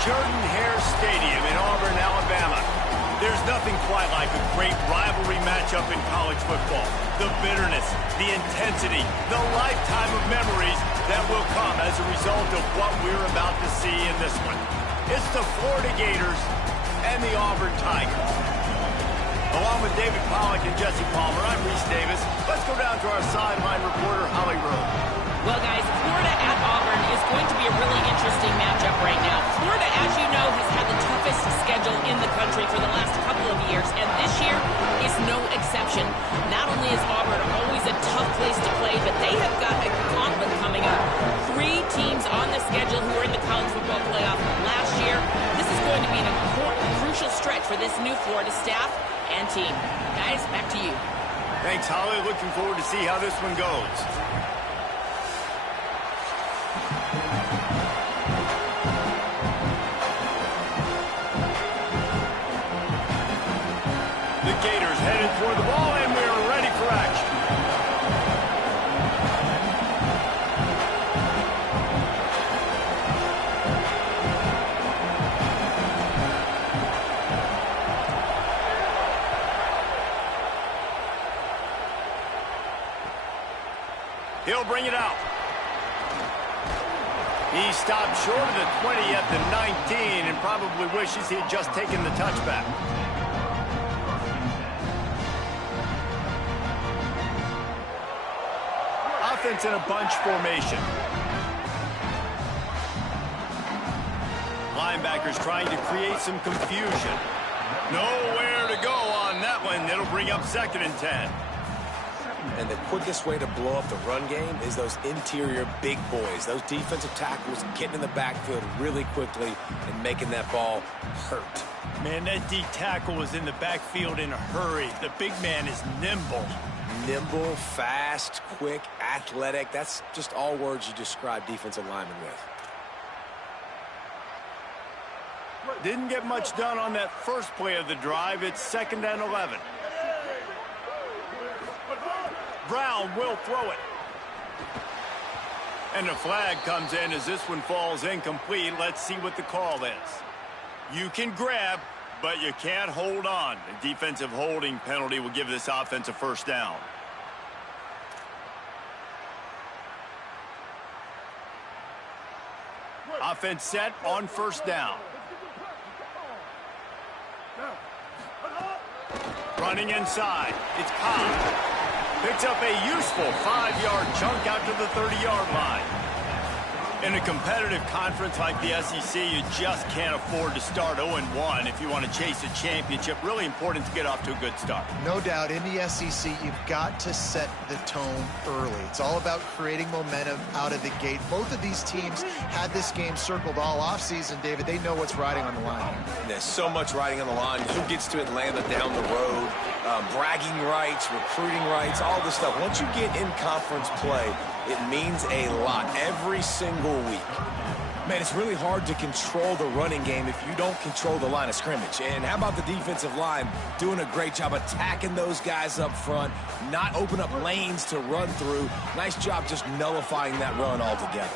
Jordan-Hare Stadium in Auburn, Alabama. There's nothing quite like a great rivalry matchup in college football. The bitterness, the intensity, the lifetime of memories that will come as a result of what we're about to see in this one. It's the Florida Gators and the Auburn Tigers. Along with David Pollack and Jesse Palmer, I'm Reese Davis. Let's go down to our sideline reporter, Holly Rowe. Well, guys, Florida at Auburn is going to be a really interesting matchup right now. Florida, as you know, has had the toughest schedule in the country for the last couple of years, and this year is no exception. Not only is Auburn always a tough place to play, but they have got a gauntlet coming up. 3 teams on the schedule who were in the college football playoff last year. This is going to be an important, crucial stretch for this new Florida staff and team. Guys, back to you. Thanks, Holly. Looking forward to see how this one goes. The Gators headed toward the ball, and we're ready for action. He'll bring it out. He stopped short of the 20 at the 19 and probably wishes he had just taken the touchback. Offense in a bunch formation. Linebackers trying to create some confusion. Nowhere to go on that one. It'll bring up 2nd and 10. And the quickest way to blow up the run game is those interior big boys. Those defensive tackles getting in the backfield really quickly and making that ball hurt. Man, that D tackle was in the backfield in a hurry. The big man is nimble. Nimble, fast, quick, athletic. That's just all words you describe defensive linemen with. Didn't get much done on that first play of the drive. It's 2nd and 11. Brown will throw it. And the flag comes in as this one falls incomplete. Let's see what the call is. You can grab, but you can't hold on. The defensive holding penalty will give this offense a 1st down. Offense set on 1st down. Running inside. It's Cobb. Picks up a useful 5-yard chunk out to the 30-yard line. In a competitive conference like the SEC, you just can't afford to start 0-1 if you want to chase a championship. Really important to get off to a good start. No doubt, in the SEC, you've got to set the tone early. It's all about creating momentum out of the gate. Both of these teams had this game circled all offseason, David. They know what's riding on the line. There's so much riding on the line. Who gets to Atlanta down the road? Bragging rights, recruiting rights, all this stuff. Once you get in conference play, it means a lot every single week. Man, it's really hard to control the running game if you don't control the line of scrimmage. And how about the defensive line doing a great job attacking those guys up front, not open up lanes to run through. Nice job just nullifying that run altogether.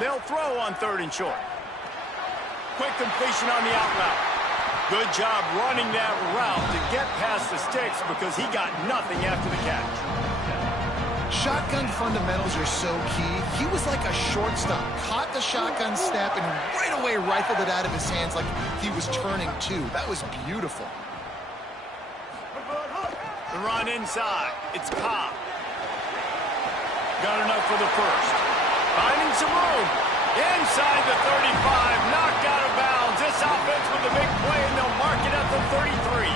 They'll throw on 3rd and short. Quick completion on the out route. Good job running that route to get past the sticks because he got nothing after the catch. Shotgun fundamentals are so key. He was like a shortstop. Caught the shotgun snap and right away rifled it out of his hands like he was turning two. That was beautiful. The run inside. It's Cobb. Got enough for the 1st. Finding some room. Inside the 35. Knocked out of bounds. This offense with a big play, and they'll mark it at the 33.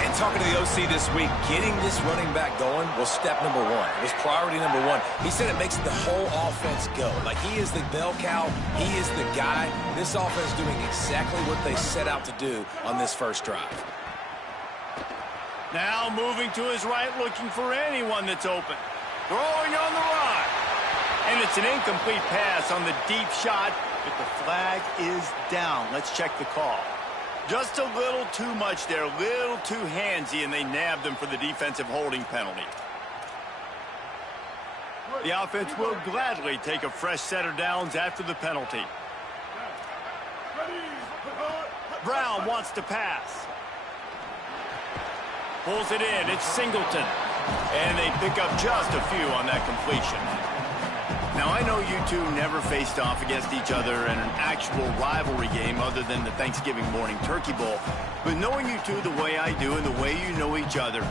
And talking to the OC this week, getting this running back going was step number 1. It was priority number 1. He said it makes the whole offense go. Like, he is the bell cow. He is the guy. This offense doing exactly what they set out to do on this first drive. Now moving to his right, looking for anyone that's open. Throwing on the run. And it's an incomplete pass on the deep shot, but the flag is down. Let's check the call. Just a little too much there, a little too handsy, and they nabbed him for the defensive holding penalty. The offense will gladly take a fresh set of downs after the penalty. Brown wants to pass. Pulls it in. It's Singleton. And they pick up just a few on that completion. Now, I know you two never faced off against each other in an actual rivalry game other than the Thanksgiving morning turkey bowl. But knowing you two the way I do and the way you know each other,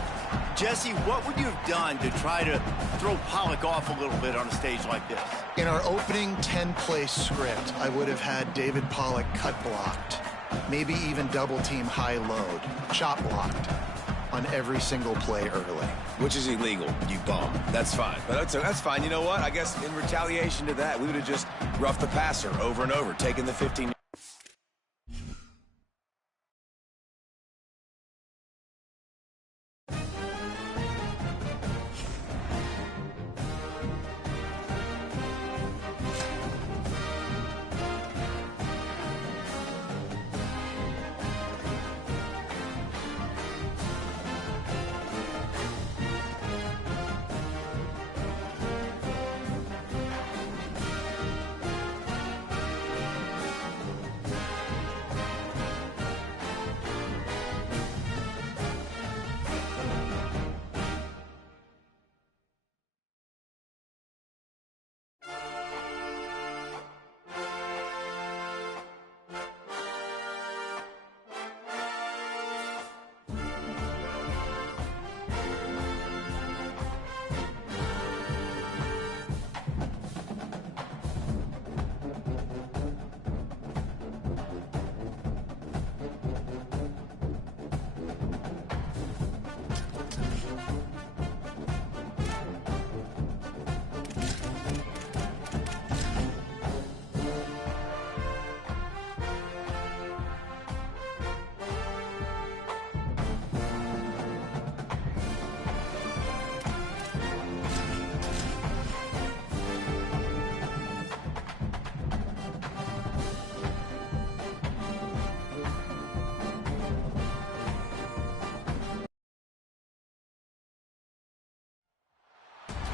Jesse, what would you have done to try to throw Pollock off a little bit on a stage like this? In our opening 10-play script, I would have had David Pollock cut blocked, maybe even double-team high load, chop blocked on every single play early. Which is illegal, you bum. That's fine. But that's fine. You know what? I guess in retaliation to that, we would have just roughed the passer over and over, taking the 15.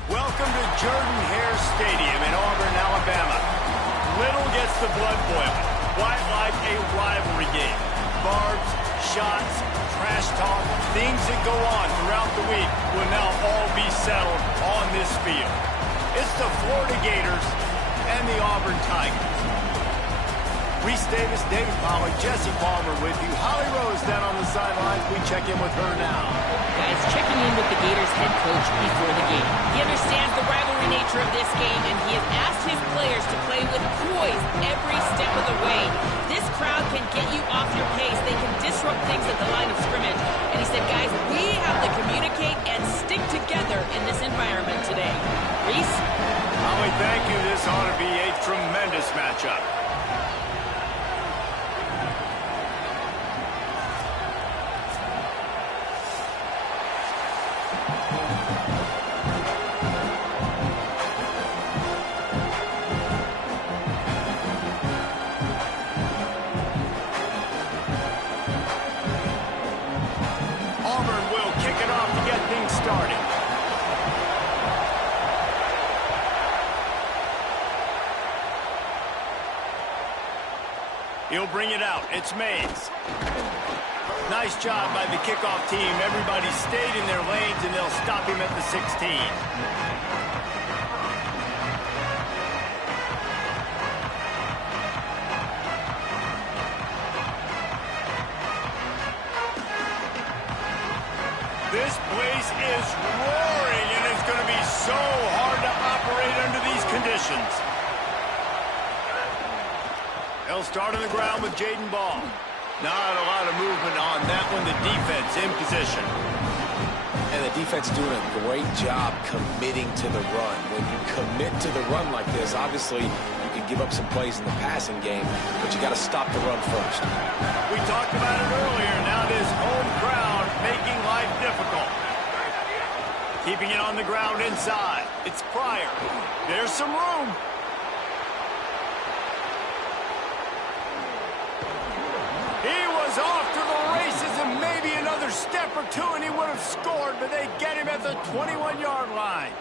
Welcome to Jordan-Hare Stadium in Auburn, Alabama. Little gets the blood boiling, quite like a rivalry game. Barbs, shots, trash talk, things that go on throughout the week will now all be settled on this field. It's the Florida Gators and the Auburn Tigers. Reese Davis, David Pollock, Jesse Palmer with you. Holly Rose down on the sidelines. We check in with her now. Guys, checking in with the Gators head coach before the game. He understands the rivalry nature of this game, and he has asked his players to play with poise every step of the way. This crowd can get you off your pace. They can disrupt things at the line of scrimmage. And he said, guys, we have to communicate and stick together in this environment today. Reese? Holly, thank you. This ought to be a tremendous matchup. Auburn will kick it off to get things started. He'll bring it out. It's Mays. Nice job by the kickoff team. Everybody stayed in their lanes, and they'll stop him at the 16. This place is roaring, and it's going to be so hard to operate under these conditions. They'll start on the ground with Jaden Ball. Not a lot of movement on that one. The defense in position. And the defense doing a great job committing to the run. When you commit to the run like this, obviously you can give up some plays in the passing game, but you got to stop the run first. We talked about it earlier. Now this home crowd making life difficult. Keeping it on the ground inside. It's Pryor. There's some room. He was off to the races, and maybe another step or two and he would have scored, but they get him at the 21-yard line.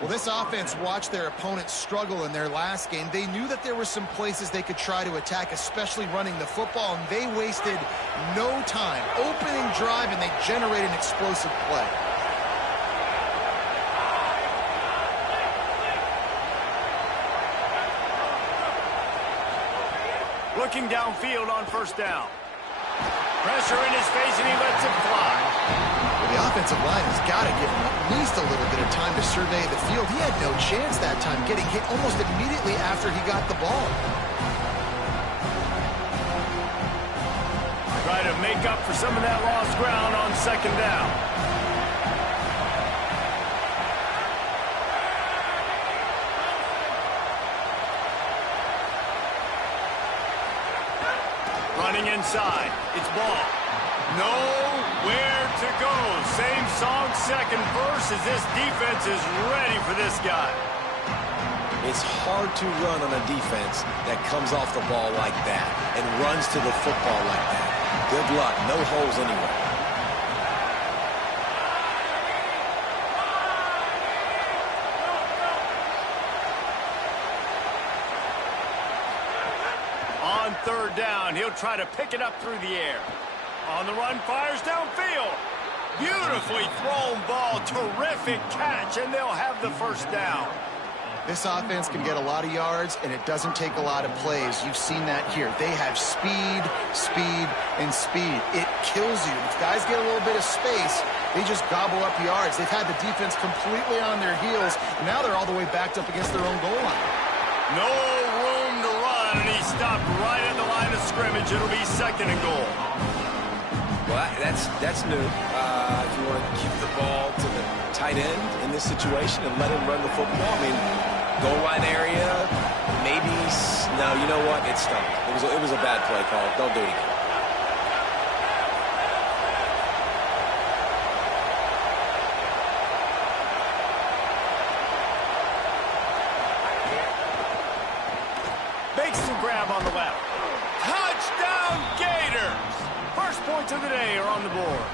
Well, this offense watched their opponents struggle in their last game. They knew that there were some places they could try to attack, especially running the football, and they wasted no time. Opening drive, and they generated an explosive play. Looking downfield on first down. Pressure in his face, and he lets it fly. Well, the offensive line has got to give him at least a little bit of time to survey the field. He had no chance that time, getting hit almost immediately after he got the ball. Try to make up for some of that lost ground on second down. Running inside. It's ball. Nowhere to go. Same song, second verse, as this defense is ready for this guy. It's hard to run on a defense that comes off the ball like that and runs to the football like that. Good luck. No holes anywhere. On third down, he'll try to pick it up through the air. On the run, fires downfield. Beautifully thrown ball. Terrific catch, and they'll have the first down. This offense can get a lot of yards, and it doesn't take a lot of plays. You've seen that here. They have speed, speed, and speed. It kills you. If guys get a little bit of space, they just gobble up yards. They've had the defense completely on their heels. Now they're all the way backed up against their own goal line. No room to run, and he stopped right at the line of scrimmage. It'll be second and goal. Well, that's new. If you want to keep the ball to the tight end in this situation and let him run the football, I mean, goal line area, maybe. No, you know what? It stopped. It was a bad play call. Don't do it again. Makes the grab on the left. Touchdown Gators! First points of the day are on the board.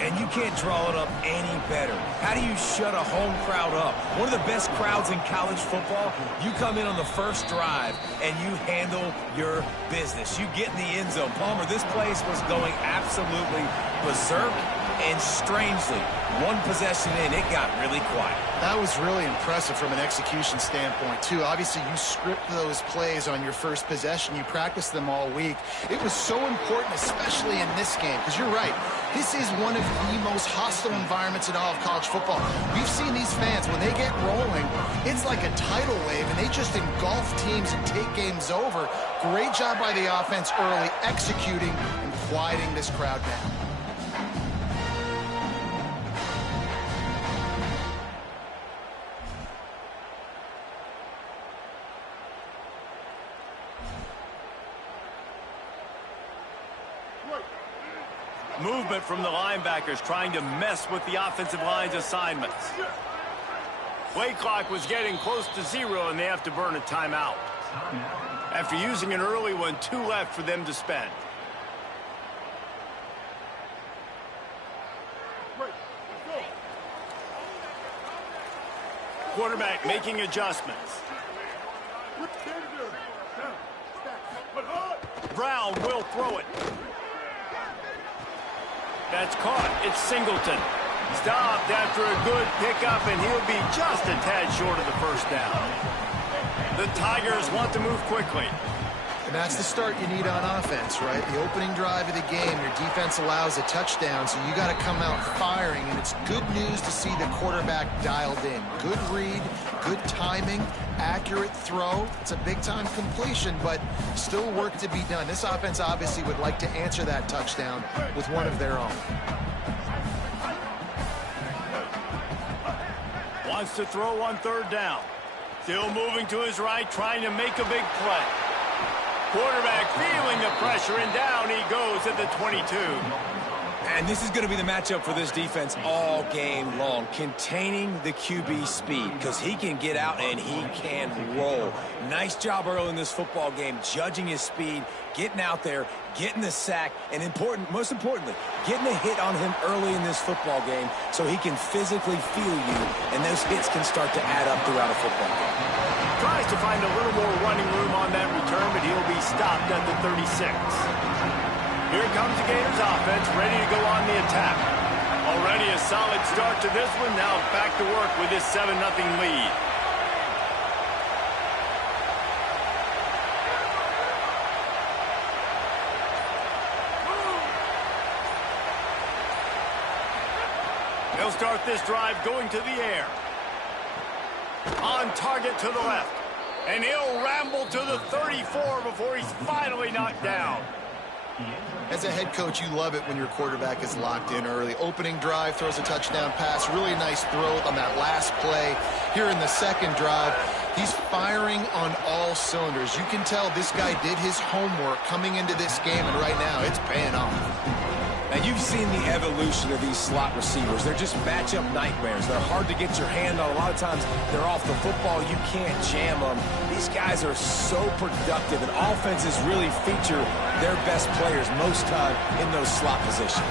And you can't draw it up any better. How do you shut a home crowd up? One of the best crowds in college football. You come in on the first drive, and you handle your business. You get in the end zone. Palmer, this place was going absolutely berserk, and strangely, one possession in, it got really quiet. That was really impressive from an execution standpoint, too. Obviously, you script those plays on your first possession. You practice them all week. It was so important, especially in this game, because you're right. This is one of the most hostile environments in all of college football. We've seen these fans, when they get rolling, it's like a tidal wave, and they just engulf teams and take games over. Great job by the offense early, executing and quieting this crowd down. Movement from the linebackers trying to mess with the offensive line's assignments. Play clock was getting close to 0, and they have to burn a timeout. After using an early one, 2 left for them to spend. Quarterback making adjustments. Brown will throw it. That's caught. It's Singleton. Stopped after a good pickup, and he'll be just a tad short of the first down. The Tigers want to move quickly. And that's the start you need on offense, right? The opening drive of the game, your defense allows a touchdown, so you got to come out firing, and it's good news to see the quarterback dialed in. Good read, good timing, accurate throw. It's a big-time completion, but still work to be done. This offense obviously would like to answer that touchdown with one of their own. Wants to throw on third down. Still moving to his right, trying to make a big play. Quarterback feeling the pressure, and down he goes at the 22. And this is going to be the matchup for this defense all game long. Containing the QB speed, because he can get out and he can roll. Nice job early in this football game, judging his speed, getting out there, getting the sack, and most importantly, getting a hit on him early in this football game so he can physically feel you, and those hits can start to add up throughout a football game. Tries to find a little more running room on that return, but he'll be stopped at the 36. Here comes the Gators offense, ready to go on the attack. Already a solid start to this one. Now back to work with this 7-0 lead. They'll start this drive going to the air. On target to the left. And he'll ramble to the 34 before he's finally knocked down. As a head coach, you love it when your quarterback is locked in early. Opening drive, throws a touchdown pass. Really nice throw on that last play. Here in the second drive, he's firing on all cylinders. You can tell this guy did his homework coming into this game, and right now it's paying off. Now, you've seen the evolution of these slot receivers. They're just matchup nightmares. They're hard to get your hand on. A lot of times, they're off the football. You can't jam them. These guys are so productive, and offenses really feature their best players most time in those slot positions.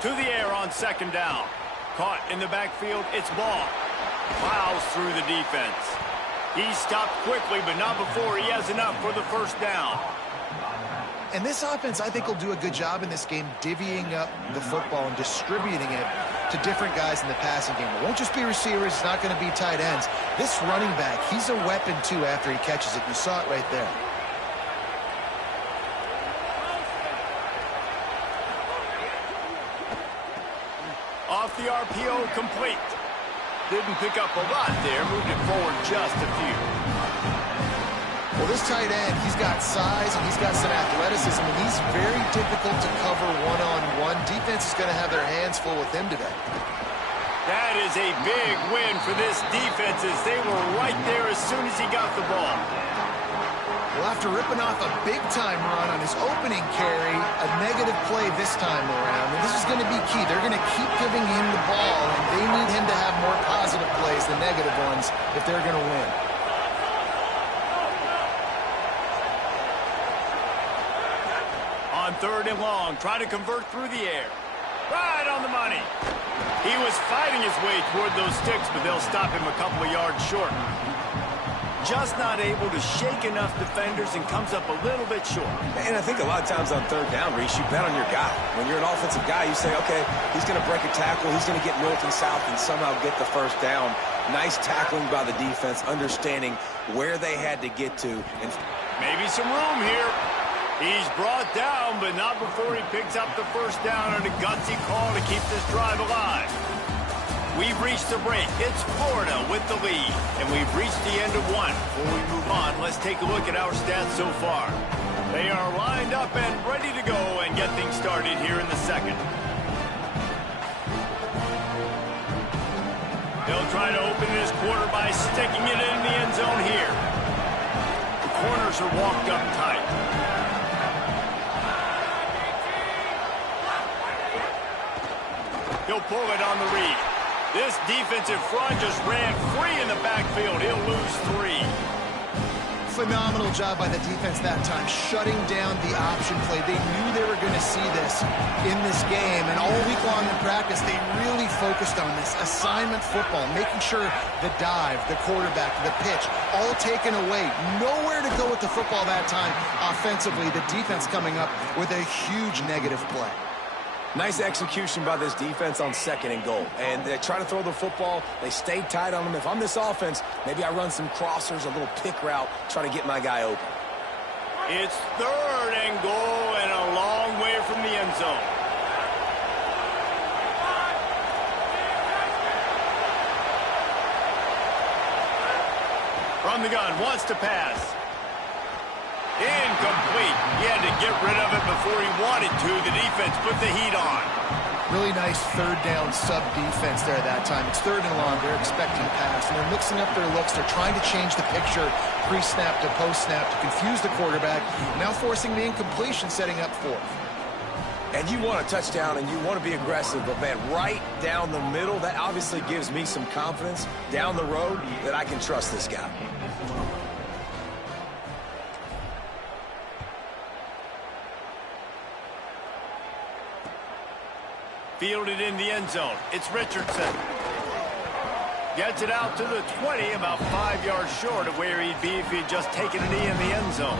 To the air on second down. Caught in the backfield, it's Ball. Plows through the defense. He's stopped quickly, but not before he has enough for the first down. And this offense, I think, will do a good job in this game divvying up the football and distributing it to different guys in the passing game. It won't just be receivers. It's not going to be tight ends. This running back, he's a weapon, too, after he catches it. You saw it right there. Off the RPO, complete. Didn't pick up a lot there, moved it forward just a few. Well, this tight end, he's got size and he's got some athleticism, and he's very difficult to cover one-on-one. Defense is going to have their hands full with him today. That is a big win for this defense, as they were right there as soon as he got the ball. Well, after ripping off a big-time run on his opening carry, a negative play this time around, and this is going to be key. They're going to keep giving him the ball, and they need him to have more positive plays than negative ones if they're going to win. On third and long, try to convert through the air. Right on the money. He was fighting his way toward those sticks, but they'll stop him a couple of yards short. Just not able to shake enough defenders and comes up a little bit short. And I think a lot of times on third down, Reese, you bet on your guy. When you're an offensive guy, you say, okay, he's going to break a tackle, he's going to get north and south and somehow get the first down. Nice tackling by the defense, understanding where they had to get to. And maybe some room here. He's brought down, but not before he picks up the first down on a gutsy call to keep this drive alive. We've reached the break. It's Florida with the lead, and we've reached the end of one. Before we move on, let's take a look at our stats so far. They are lined up and ready to go and get things started here in the second. They'll try to open this quarter by sticking it in the end zone here. The corners are walked up tight. He'll pull it on the read. This defensive front just ran free in the backfield. He'll lose 3. Phenomenal job by the defense that time, shutting down the option play. They knew they were going to see this in this game, and all week long in practice, they really focused on this assignment football, making sure the dive, the quarterback, the pitch, all taken away. Nowhere to go with the football that time offensively. The defense coming up with a huge negative play. nice execution by this defense on second and goal. And they try to throw the football. They stay tight on them. If I'm this offense, maybe I run some crossers, a little pick route, try to get my guy open. It's third and goal and a long way from the end zone. From the gun, wants to pass. Incomplete. He had to get rid of it before he wanted to. The defense put the heat on. Really nice third down sub defense there that time. It's third and long. They're expecting pass, and they're mixing up their looks. They're trying to change the picture pre-snap to post-snap to confuse the quarterback. Now forcing the incompletion, setting up fourth. And you want a touchdown and you want to be aggressive, but man, right down the middle, that obviously gives me some confidence down the road that I can trust this guy. Fielded in the end zone. It's Richardson. Gets it out to the 20, about 5 yards short of where he'd be if he'd just taken a knee in the end zone.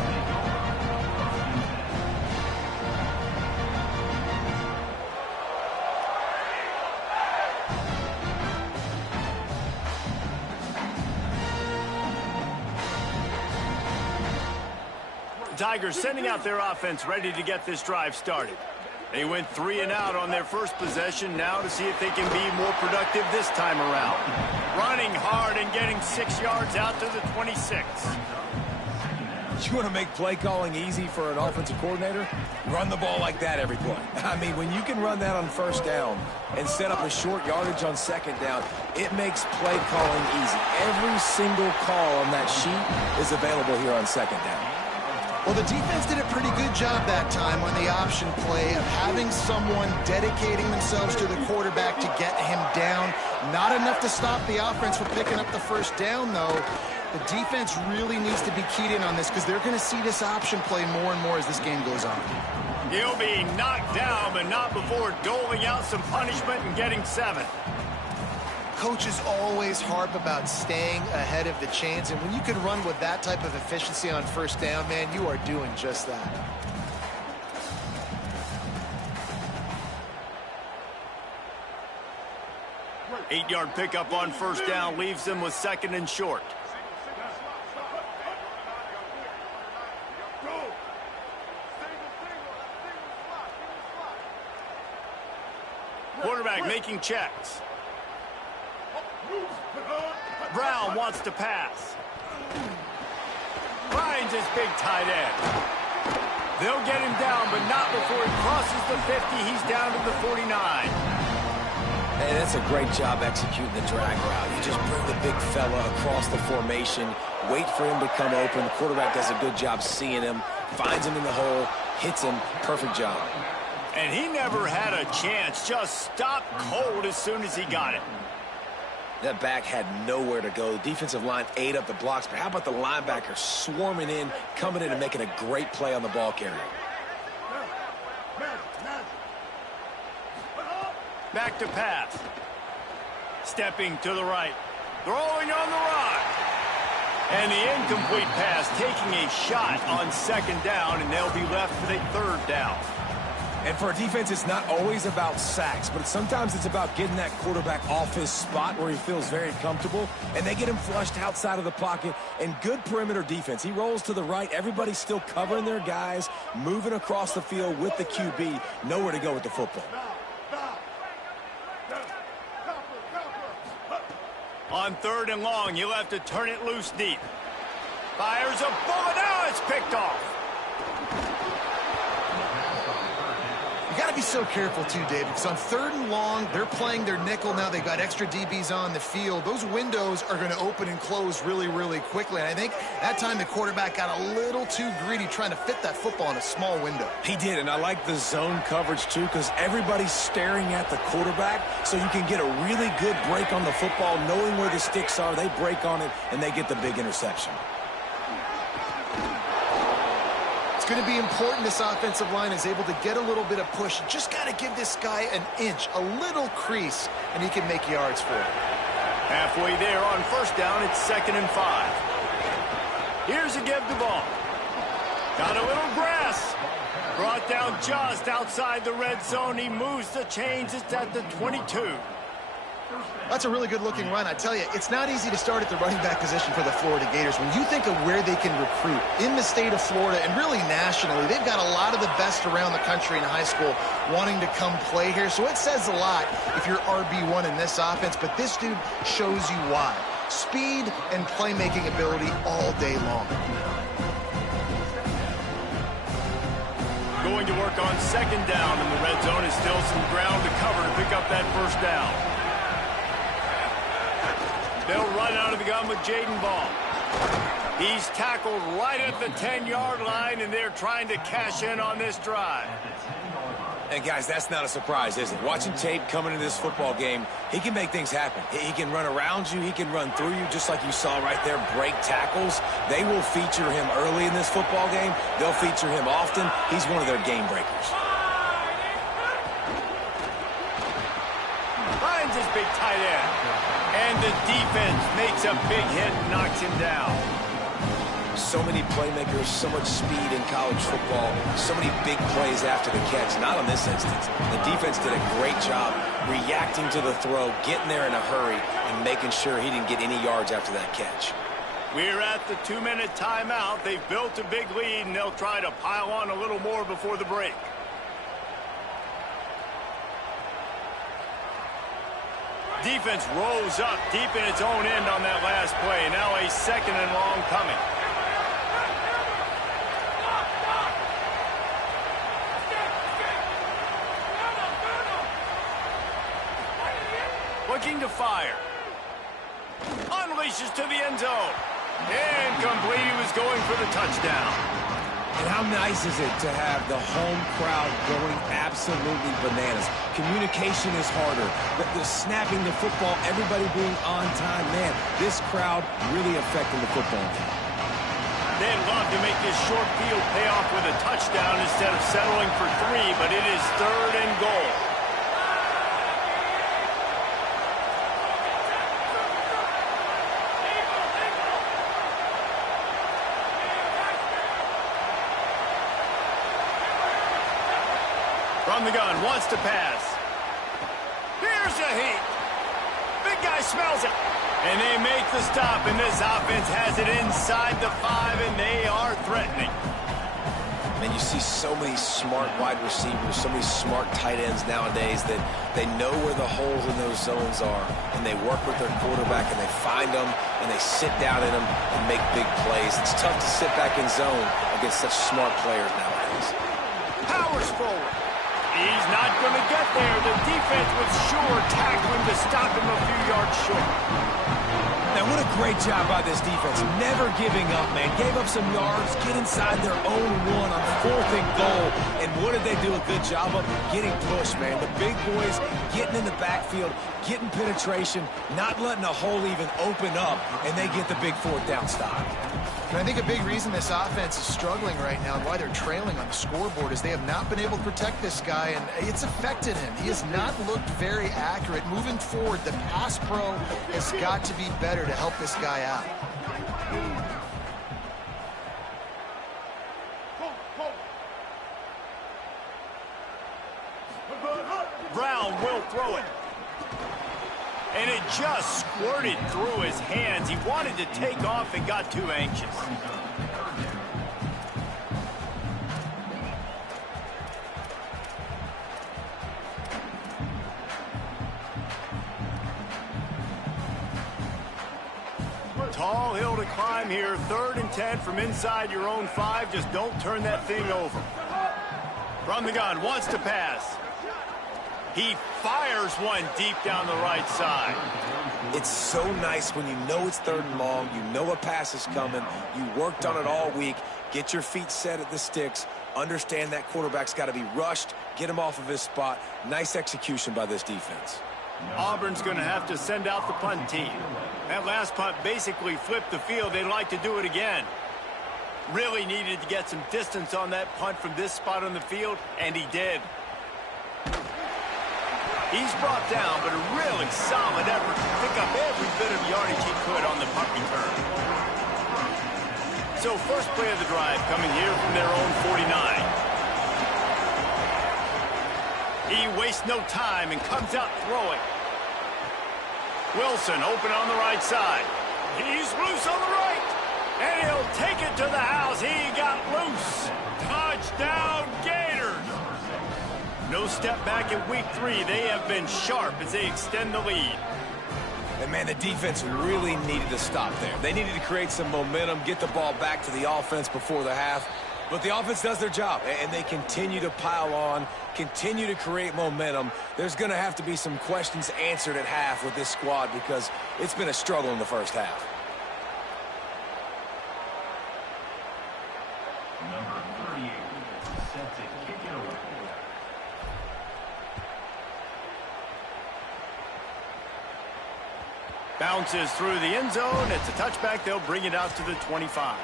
Tigers sending out their offense ready to get this drive started. They went 3 and out on their first possession, now to see if they can be more productive this time around. Running hard and getting 6 yards out to the 26. You want to make play calling easy for an offensive coordinator? Run the ball like that every play. I mean, when you can run that on first down and set up a short yardage on second down, it makes play calling easy. Every single call on that sheet is available here on second down. Well, the defense did a pretty good job that time on the option play of having someone dedicating themselves to the quarterback to get him down. Not enough to stop the offense from picking up the first down, though. The defense really needs to be keyed in on this because they're going to see this option play more and more as this game goes on. He'll be knocked down, but not before doling out some punishment and getting 7. Coaches always harp about staying ahead of the chains, and when you can run with that type of efficiency on first down, man, you are doing just that. Eight-yard pickup on first down leaves them with 2nd and short. Quarterback making checks. Brown wants to pass. Finds his big tight end. They'll get him down, but not before he crosses the 50. He's down to the 49. Hey, that's a great job executing the drag route. You just bring the big fella across the formation, wait for him to come open. The quarterback does a good job seeing him, finds him in the hole, hits him. Perfect job. And he never had a chance. Just stopped cold as soon as he got it. That back had nowhere to go. The defensive line ate up the blocks, but how about the linebacker swarming in, coming in and making a great play on the ball carrier? Back to pass. Stepping to the right. Throwing on the run. And the incomplete pass taking a shot on 2nd down, and they'll be left with a 3rd down. And for a defense, it's not always about sacks, but sometimes it's about getting that quarterback off his spot where he feels very comfortable, and they get him flushed outside of the pocket. And good perimeter defense. He rolls to the right. Everybody's still covering their guys, moving across the field with the QB. Nowhere to go with the football. On 3rd and long, he'll have to turn it loose deep. Fires a bullet. Now it's picked off. You got to be so careful, too, Dave, because on 3rd and long, they're playing their nickel now. They've got extra DBs on the field. Those windows are going to open and close really, really quickly. And I think that time the quarterback got a little too greedy trying to fit that football in a small window. He did, and I like the zone coverage, too, because everybody's staring at the quarterback, so you can get a really good break on the football, knowing where the sticks are. They break on it, and they get the big interception. It's going to be important this offensive line is able to get a little bit of push. Just got to give this guy an inch, a little crease, and he can make yards for it. Halfway there on first down, it's 2nd and 5. Here's a give the ball. Got a little grass. Brought down just outside the red zone. He moves the chains. It's at the 22. That's a really good-looking run. I tell you, it's not easy to start at the running back position for the Florida Gators. When you think of where they can recruit in the state of Florida and really nationally, they've got a lot of the best around the country in high school wanting to come play here. So it says a lot if you're RB1 in this offense, but this dude shows you why. Speed and playmaking ability all day long. going to work on second down, and the red zone is still some ground to cover to pick up that first down. They'll run out of the gun with Jaden Ball. He's tackled right at the 10-yard line, and they're trying to cash in on this drive. And, guys, that's not a surprise, is it? Watching tape coming into this football game, he can make things happen. He can run around you. He can run through you, just like you saw right there, break tackles. They will feature him early in this football game. They'll feature him often. He's one of their game breakers. Finds his big tight end. And the defense makes a big hit and knocks him down. So many playmakers, so much speed in college football, so many big plays after the catch. Not on this instance. The defense did a great job reacting to the throw, getting there in a hurry, and making sure he didn't get any yards after that catch. We're at the 2-minute timeout. They've built a big lead, and they'll try to pile on a little more before the break. Defense rolls up deep in its own end on that last play. Now a second and long coming. Looking to fire. Unleashes to the end zone. Incomplete. He was going for the touchdown. And how nice is it to have the home crowd going absolutely bananas? Communication is harder. The snapping the football, everybody being on time. Man, this crowd really affecting the football team. They'd love to make this short field pay off with a touchdown instead of settling for 3, but it is 3rd and goal. From the gun, wants to pass. Here's a heat. Big guy smells it. And they make the stop, and this offense has it inside the 5, and they are threatening. Man, you see so many smart wide receivers, so many smart tight ends nowadays that they know where the holes in those zones are, and they work with their quarterback, and they find them, and they sit down in them and make big plays. It's tough to sit back in zone against such smart players nowadays. Powers forward. He's not going to get there. The defense was sure tackling to stop him a few yards short. Now, what a great job by this defense. Never giving up, man. Gave up some yards, get inside their own 1 on 4th and goal. And what did they do a good job of? Getting pushed, man. The big boys getting in the backfield, getting penetration, not letting a hole even open up, and they get the big 4th down stop. And I think a big reason this offense is struggling right now and why they're trailing on the scoreboard is they have not been able to protect this guy, and it's affected him. He has not looked very accurate. Moving forward, the pass pro has got to be better to help this guy out. Brown will throw it. And it just squirted through his hands. He wanted to take off and got too anxious. Tall hill to climb here. 3rd and 10 from inside your own 5. Just don't turn that thing over. From the gun, wants to pass. He fires one deep down the right side. It's so nice when you know it's 3rd and long, you know a pass is coming, you worked on it all week, get your feet set at the sticks, understand that quarterback's got to be rushed, get him off of his spot. Nice execution by this defense. Auburn's going to have to send out the punt team. That last punt basically flipped the field. They'd like to do it again. Really needed to get some distance on that punt from this spot on the field, and he did. He's brought down, but a really solid effort to pick up every bit of yardage he could on the punt return. So first play of the drive coming here from their own 49. He wastes no time and comes out throwing. Wilson open on the right side. He's loose on the right. And he'll take it to the house. He got loose. Touchdown, Gators. No step back in week 3. They have been sharp as they extend the lead. And, man, the defense really needed to stop there. They needed to create some momentum, get the ball back to the offense before the half. But the offense does their job, and they continue to pile on, continue to create momentum. There's going to have to be some questions answered at half with this squad because it's been a struggle in the first half. Number 38, set to kick it away. Bounces through the end zone. It's a touchback. They'll bring it out to the 25.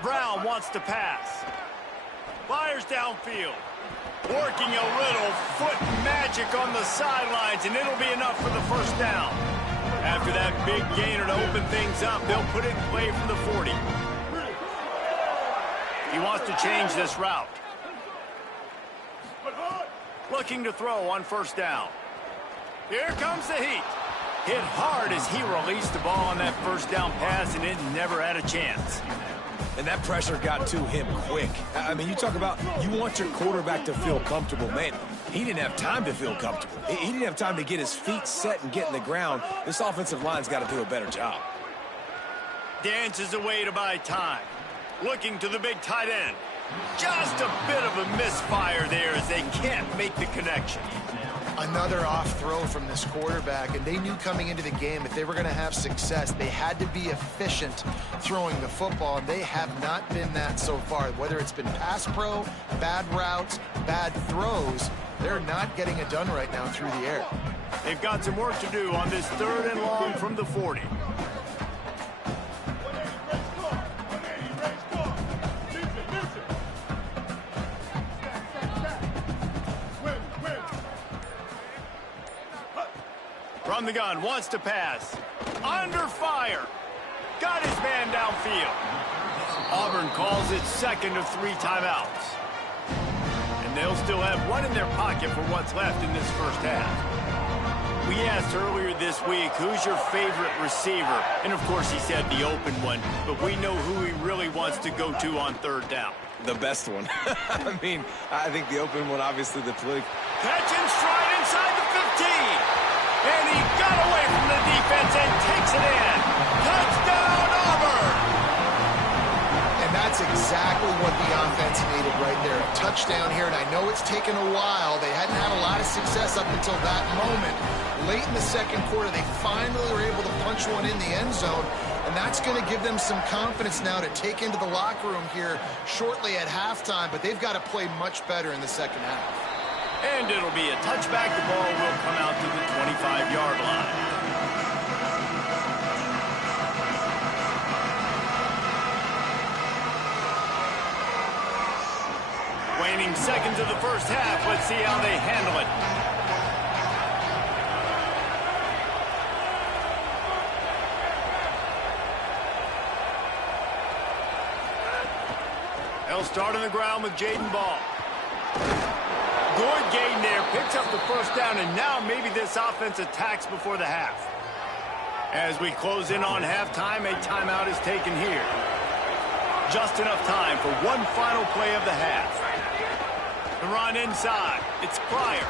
Brown wants to pass. Fires downfield. Working a little foot magic on the sidelines, and it'll be enough for the first down. After that big gainer to open things up, they'll put it in play from the 40. He wants to change this route. Looking to throw on first down. Here comes the heat. Hit hard as he released the ball on that first down pass, and it never had a chance. And that pressure got to him quick. I mean, you talk about you want your quarterback to feel comfortable. Man, he didn't have time to feel comfortable. He didn't have time to get his feet set and get in the ground. This offensive line's got to do a better job. Dances away to buy time. Looking to the big tight end. Just a bit of a misfire there as they can't make the connection. Another off throw from this quarterback, and they knew coming into the game if they were going to have success, they had to be efficient throwing the football, and they have not been that so far. Whether it's been pass pro, bad routes, bad throws, they're not getting it done right now through the air. They've got some work to do on this 3rd and long from the 40. From the gun, wants to pass. Under fire. Got his man downfield. Auburn calls it 2nd of 3 timeouts. And they'll still have one in their pocket for what's left in this first half. We asked earlier this week, who's your favorite receiver? And of course he said the open one, but we know who he really wants to go to on 3rd down. The best one. I mean, I think the open one, obviously the play. Catch and stride inside the 15. And he got away from the defense and takes it in. Touchdown, Auburn! And that's exactly what the offense needed right there. A touchdown here, and I know it's taken a while. They hadn't had a lot of success up until that moment. Late in the 2nd quarter, they finally were able to punch one in the end zone, and that's going to give them some confidence now to take into the locker room here shortly at halftime, but they've got to play much better in the 2nd half. And it'll be a touchback. The ball will come out to the 25-yard line. Waning seconds of the first half. Let's see how they handle it. They'll start on the ground with Jaden Ball. Good gain there, picks up the first down, and now maybe this offense attacks before the half. As we close in on halftime, a timeout is taken here. Just enough time for one final play of the half. The run inside, it's Pryor.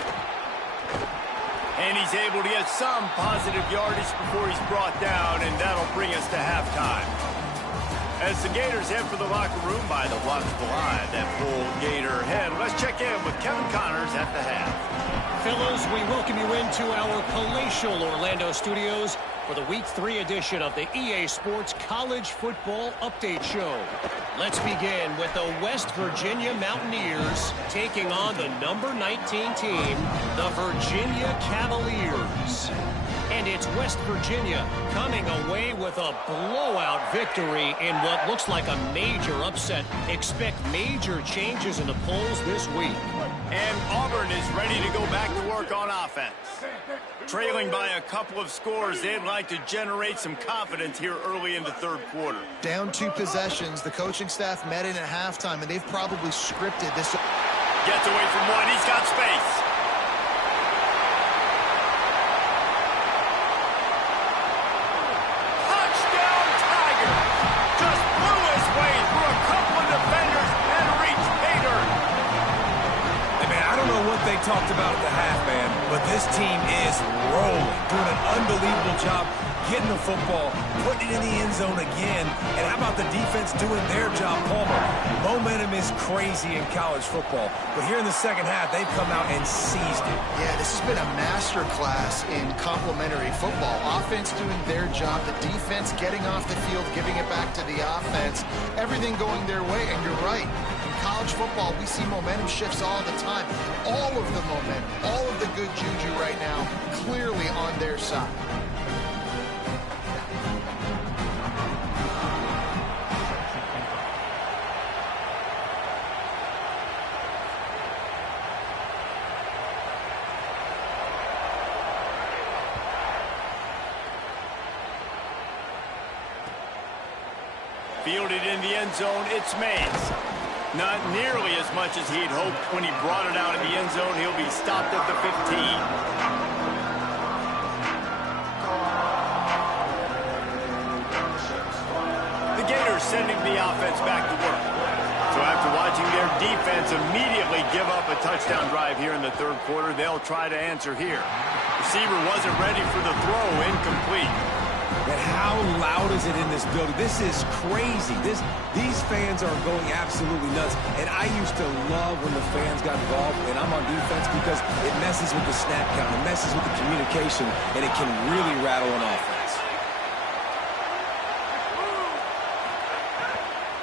And he's able to get some positive yardage before he's brought down, and that'll bring us to halftime. As the Gators head for the locker room by the watchful eye, that full Gator head. Let's check in with Kevin Connors at the half. Fellows, we welcome you into our palatial Orlando studios for the Week 3 edition of the EA Sports College Football Update Show. Let's begin with the West Virginia Mountaineers taking on the number 19 team, the Virginia Cavaliers. And it's West Virginia coming away with a blowout victory in what looks like a major upset. Expect major changes in the polls this week. And Auburn is ready to go back to work on offense. Trailing by a couple of scores, they'd like to generate some confidence here early in the 3rd quarter. Down 2 possessions, the coaching staff met in at halftime, and they've probably scripted this. Gets away from one, he's got space. They talked about at the half, man. But this team is rolling, doing an unbelievable job getting the football, putting it in the end zone again. And how about the defense doing their job, Palmer? Momentum is crazy in college football. But here in the second half, they've come out and seized it. Yeah, this has been a masterclass in complementary football. Offense doing their job, the defense getting off the field, giving it back to the offense, everything going their way. And you're right. In college football, we see momentum shifts all the time. All of the momentum, all of the good juju right now, clearly on their side. Fielded in the end zone, it's Mays. Not nearly as much as he'd hoped when he brought it out of the end zone. He'll be stopped at the 15. The Gators sending the offense back to work. So after watching their defense immediately give up a touchdown drive here in the third quarter, they'll try to answer here. Receiver wasn't ready for the throw, incomplete. But how loud is it in this building? This is crazy. These fans are going absolutely nuts. And I used to love when the fans got involved, and I'm on defense, because it messes with the snap count, it messes with the communication, and it can really rattle an offense.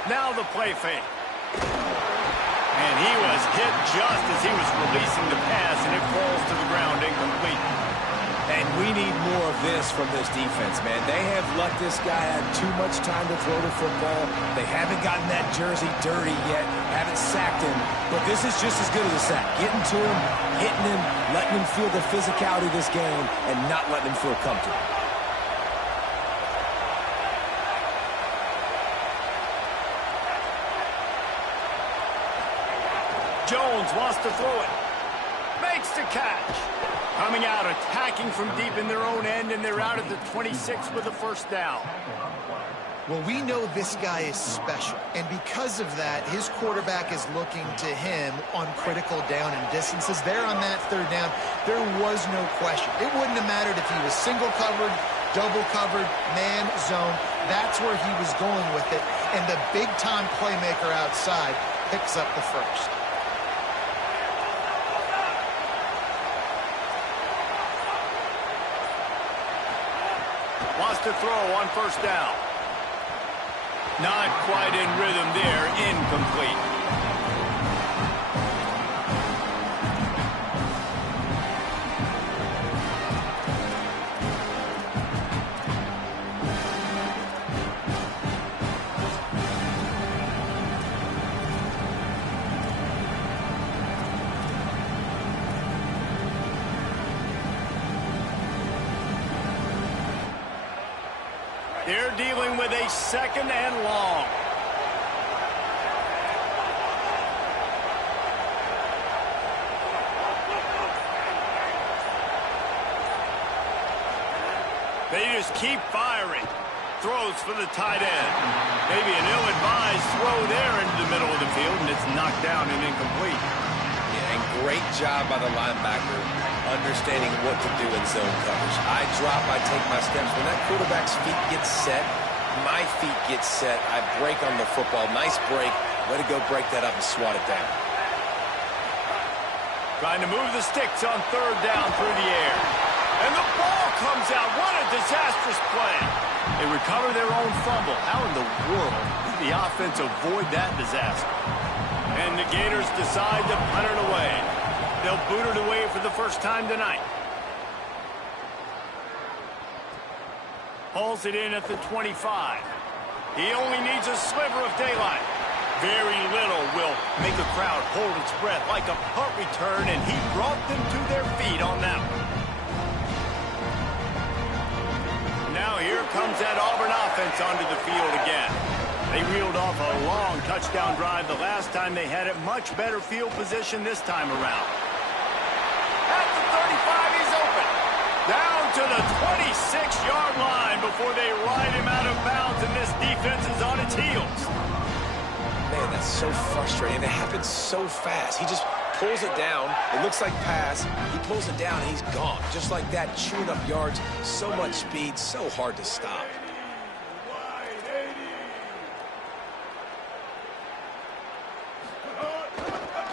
Now the play fake. And he was hit just as he was releasing the pass, and it falls to the ground incomplete. And we need more of this from this defense, man. They have let this guy have too much time to throw the football. They haven't gotten that jersey dirty yet, haven't sacked him. But this is just as good as a sack. Getting to him, hitting him, letting him feel the physicality of this game, and not letting him feel comfortable. Jones wants to throw it. Makes the catch. Coming out, attacking from deep in their own end, and they're out at the 26 with a first down. Well, we know this guy is special, and because of that, his quarterback is looking to him on critical down and distances. There on that third down, there was no question. It wouldn't have mattered if he was single covered, double covered, man, zone. That's where he was going with it, and the big-time playmaker outside picks up the first. Wants to throw on first down. Not quite in rhythm there. Incomplete. They're dealing with a second and long. They just keep firing. Throws for the tight end. Maybe an ill-advised throw there into the middle of the field, and it's knocked down and incomplete. Yeah, and great job by the linebacker understanding what to do in zone coverage. I drop, I take my steps. When that quarterback's feet get set, my feet get set, I break on the football. Nice break. Let it go, break that up and swat it down. Trying to move the sticks on third down through the air. And the ball comes out. What a disastrous play. They recover their own fumble. How in the world did the offense avoid that disaster? And the Gators decide to punt it away. They'll boot it away for the first time tonight. Hauls it in at the 25. He only needs a sliver of daylight. Very little will make a crowd hold its breath like a punt return, and he brought them to their feet on that one. Now here comes that Auburn offense onto the field again. They reeled off a long touchdown drive the last time they had it. Much better field position this time around. At the 35, he's open. Down to the 26-yard line before they ride him out of bounds, and this defense is on its heels. Man, that's so frustrating. It happens so fast. He just pulls it down. It looks like pass. He pulls it down, and he's gone. Just like that, chewing up yards. So much speed, so hard to stop.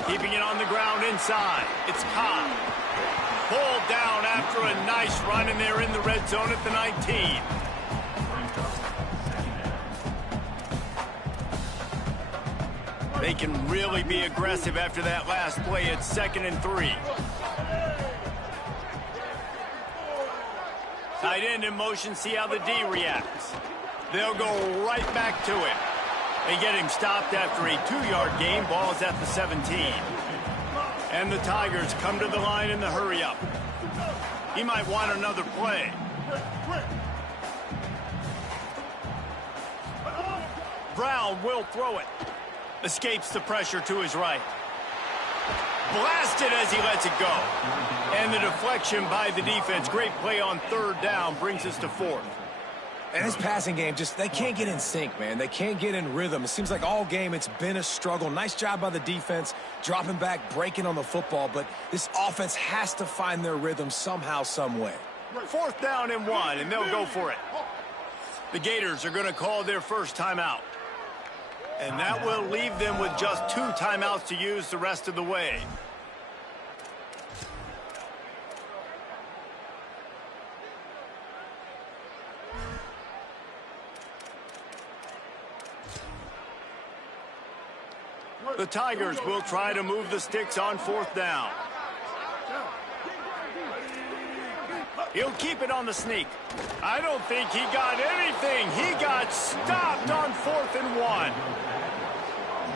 Keeping it on the ground inside. It's Cobb. Pulled down after a nice run, and they're in the red zone at the 19. They can really be aggressive after that last play. It's 2nd and 3. Tight end in motion, see how the D reacts. They'll go right back to it. They get him stopped after a 2-yard gain. Ball is at the 17. And the Tigers come to the line in the hurry-up. He might want another play. Brown will throw it. Escapes the pressure to his right. Blasted as he lets it go. And the deflection by the defense. Great play on 3rd down brings us to 4th. And his passing game, they can't get in sync, man. They can't get in rhythm. It seems like all game it's been a struggle. Nice job by the defense, dropping back, breaking on the football. But this offense has to find their rhythm somehow, some way. 4th down and 1, and they'll go for it. The Gators are going to call their first timeout. And that will leave them with just 2 timeouts to use the rest of the way. The Tigers will try to move the sticks on 4th down. He'll keep it on the sneak. I don't think he got anything. He got stopped on 4th and 1.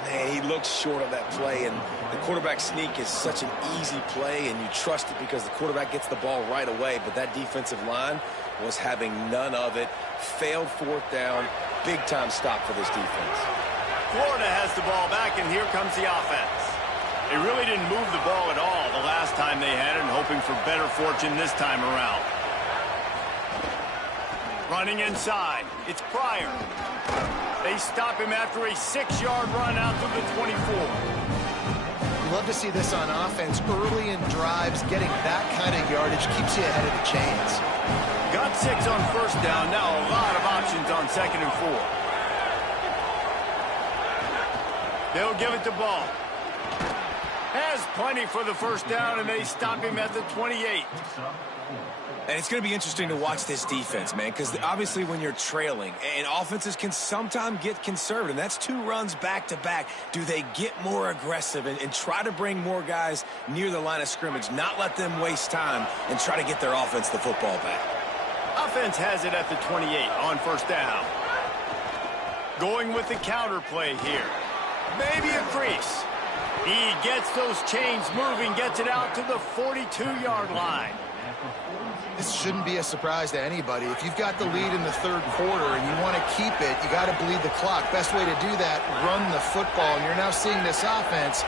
Man, he looks short of that play, and the quarterback sneak is such an easy play, and you trust it because the quarterback gets the ball right away, but that defensive line was having none of it. Failed 4th down. Big-time stop for this defense. Florida has the ball back, and here comes the offense. They really didn't move the ball at all the last time they had it, and hoping for better fortune this time around. Running inside, it's Pryor. They stop him after a 6-yard run out to the 24. You love to see this on offense. Early in drives, getting that kind of yardage keeps you ahead of the chains. Got 6 on 1st down, now a lot of options on 2nd and 4. They'll give it to Ball. Has plenty for the 1st down, and they stop him at the 28. And it's going to be interesting to watch this defense, man, because obviously when you're trailing, and offenses can sometimes get conservative, and that's 2 runs back-to-back. Do they get more aggressive and try to bring more guys near the line of scrimmage, not let them waste time, and try to get their offense the football back? Offense has it at the 28 on 1st down. Going with the counter play here. Maybe a crease. He gets those chains moving, gets it out to the 42-yard line. This shouldn't be a surprise to anybody. If you've got the lead in the 3rd quarter and you want to keep it, you got to bleed the clock. Best way to do that, run the football. And you're now seeing this offense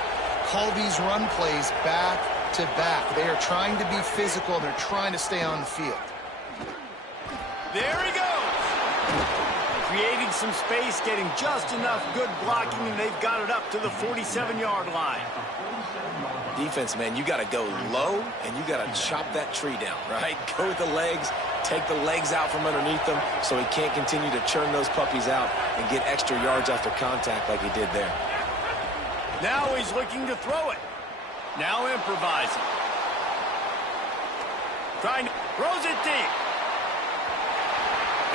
call these run plays back to back. They are trying to be physical. They're trying to stay on the field. There he goes. Creating some space, getting just enough good blocking, and they've got it up to the 47-yard line. Defense, man, you got to go low, and you got to chop that tree down, right? Go with the legs, take the legs out from underneath them so he can't continue to churn those puppies out and get extra yards after contact like he did there. Now he's looking to throw it. Now improvising. Throws it deep.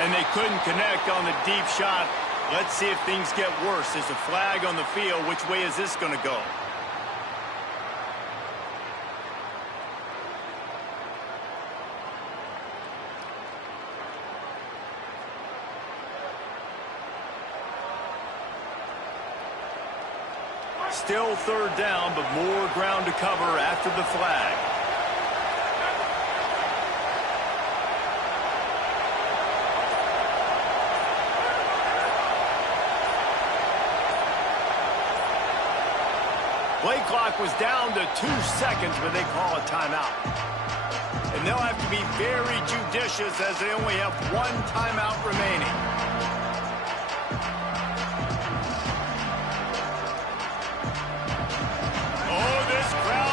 And they couldn't connect on the deep shot. Let's see if things get worse. There's a flag on the field. Which way is this going to go? Still 3rd down, but more ground to cover after the flag. Play clock was down to 2 seconds, but they call a timeout. And they'll have to be very judicious as they only have 1 timeout remaining. Oh, this crowd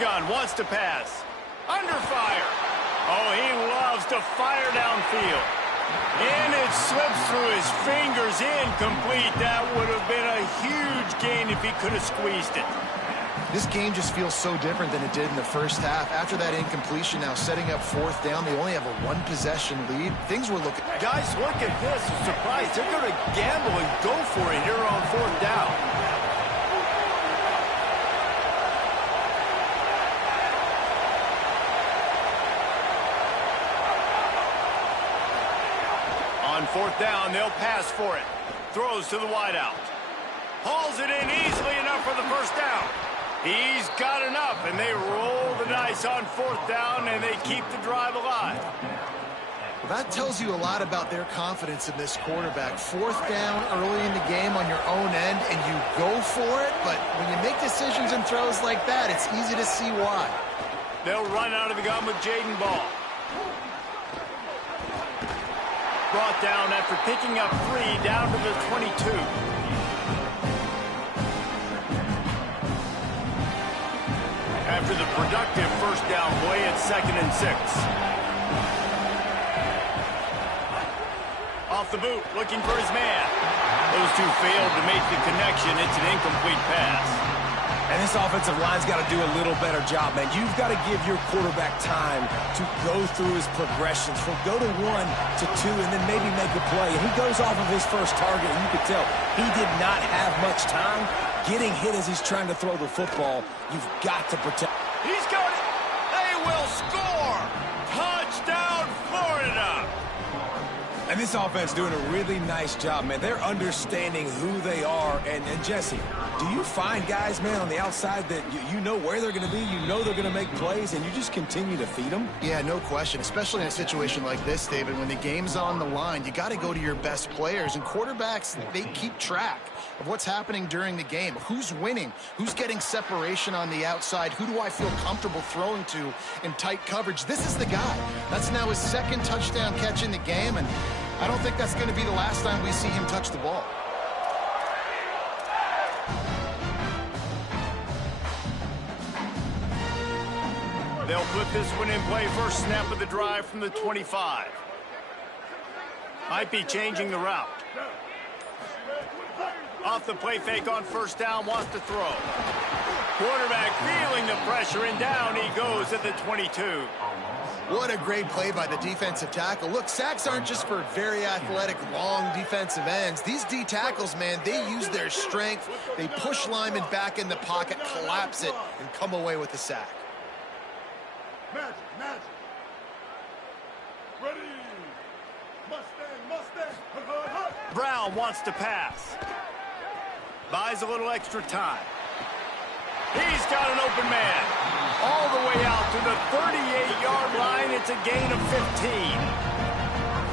gun, wants to pass. Under fire. Oh, he loves to fire downfield. And it slips through his fingers, incomplete. That would have been a huge gain if he could have squeezed it. This game just feels so different than it did in the first half. After that incompletion, now setting up fourth down, they only have a one-possession lead. Things were looking... Guys, look at this. I'm surprised. They're going to gamble and go for it here on fourth down. On fourth down, they'll pass for it. Throws to the wideout. Hauls it in easily enough for the first down. He's got enough, and they roll the dice on fourth down, and they keep the drive alive. Well, that tells you a lot about their confidence in this quarterback. Fourth down early in the game on your own end, and you go for it, but when you make decisions and throws like that, it's easy to see why. They'll run out of the gun with Jaden Ball. Brought down after picking up 3 down to the 22. After the productive first down play at 2nd and 6. Off the boot, looking for his man. Those two failed to make the connection. It's an incomplete pass. And this offensive line's got to do a little better job, man. You've got to give your quarterback time to go through his progressions. From go to 1 to 2 and then maybe make a play. And he goes off of his first target, and you could tell he did not have much time getting hit as he's trying to throw the football. You've got to protect. He's got it. They will score. Touchdown, Florida. And this offense doing a really nice job, man. They're understanding who they are. And Jesse, do you find guys, man, on the outside that you know where they're going to be, you know they're going to make plays, and you just continue to feed them? Yeah, no question, especially in a situation like this, David. When the game's on the line, you got to go to your best players. And quarterbacks, they keep track of what's happening during the game. Who's winning? Who's getting separation on the outside? Who do I feel comfortable throwing to in tight coverage? This is the guy. That's now his 2nd touchdown catch in the game, and I don't think that's going to be the last time we see him touch the ball. They'll put this one in play. First snap of the drive from the 25. Might be changing the route. Off the play fake on first down, wants to throw. Quarterback feeling the pressure, and down he goes at the 22. What a great play by the defensive tackle. Look, sacks aren't just for very athletic, long defensive ends. These D tackles, man, they use their strength. They push linemen back in the pocket, collapse it, and come away with the sack. Magic. Ready. Mustang. Brown wants to pass. Buys a little extra time. He's got an open man. All the way out to the 38-yard line. It's a gain of 15.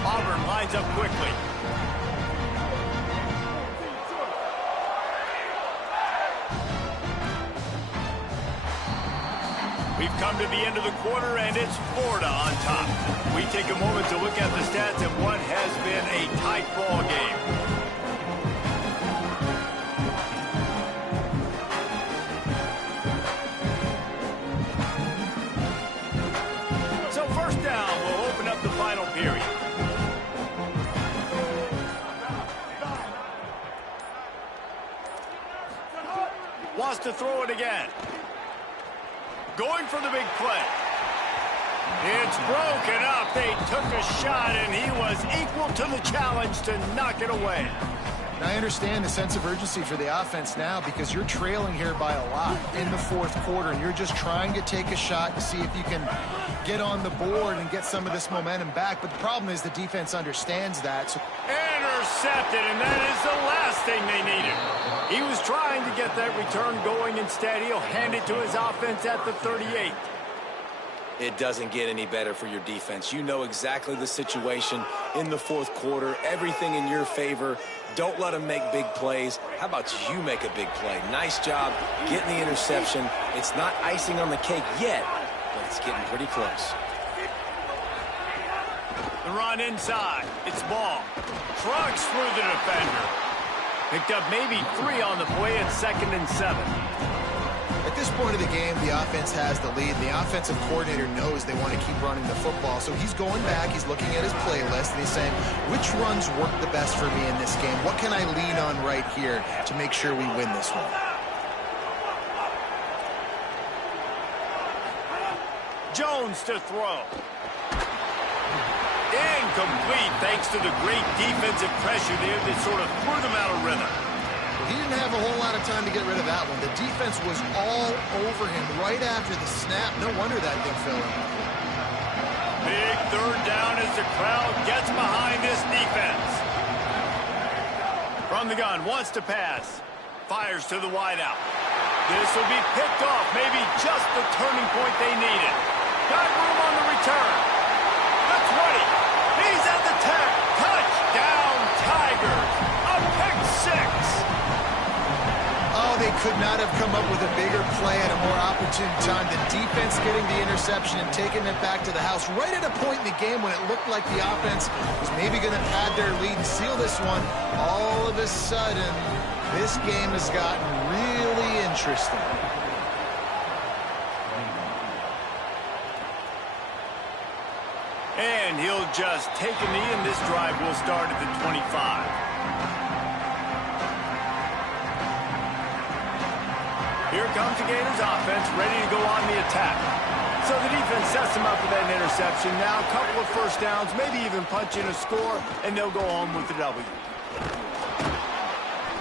Auburn lines up quickly. We've come to the end of the quarter, and it's Florida on top. We take a moment to look at the stats of what has been a tight ball game. So first down will open up the final period. Wants to throw it again. Going for the big play. It's broken up. They took a shot, and he was equal to the challenge to knock it away. I understand the sense of urgency for the offense now because you're trailing here by a lot in the fourth quarter, and you're just trying to take a shot to see if you can get on the board and get some of this momentum back. But the problem is the defense understands that. So intercepted, and that is the last thing they needed. He was trying to get that return going. Instead, he'll hand it to his offense at the 38. It doesn't get any better for your defense. You know exactly the situation in the fourth quarter. Everything in your favor. Don't let them make big plays. How about you make a big play? Nice job getting the interception. It's not icing on the cake yet, but it's getting pretty close. The run inside. It's Ball. Trucks through the defender. Picked up maybe 3 on the play at 2nd and 7. At this point of the game, the offense has the lead. The offensive coordinator knows they want to keep running the football. So he's going back, he's looking at his playlist, and he's saying, which runs work the best for me in this game? What can I lean on right here to make sure we win this one? Jones to throw. Incomplete thanks to the great defensive pressure there that sort of threw them out of rhythm. He didn't have a whole lot of time to get rid of that one. The defense was all over him right after the snap. No wonder that thing fell in. Big third down as the crowd gets behind this defense. From the gun, wants to pass. Fires to the wideout. This will be picked off. Maybe just the turning point they needed. Got room on the return. The 20. He's at the 10. Touchdown, Tigers. A pick six. Oh, they could not have come up with a bigger play at a more opportune time. The defense getting the interception and taking it back to the house right at a point in the game when it looked like the offense was maybe going to pad their lead and seal this one. All of a sudden, this game has gotten really interesting. And he'll just take a knee, and this drive will start at the 25. Here comes the Gators offense, ready to go on the attack. So the defense sets them up for that interception. Now a couple of first downs, maybe even punch in a score, and they'll go home with the W.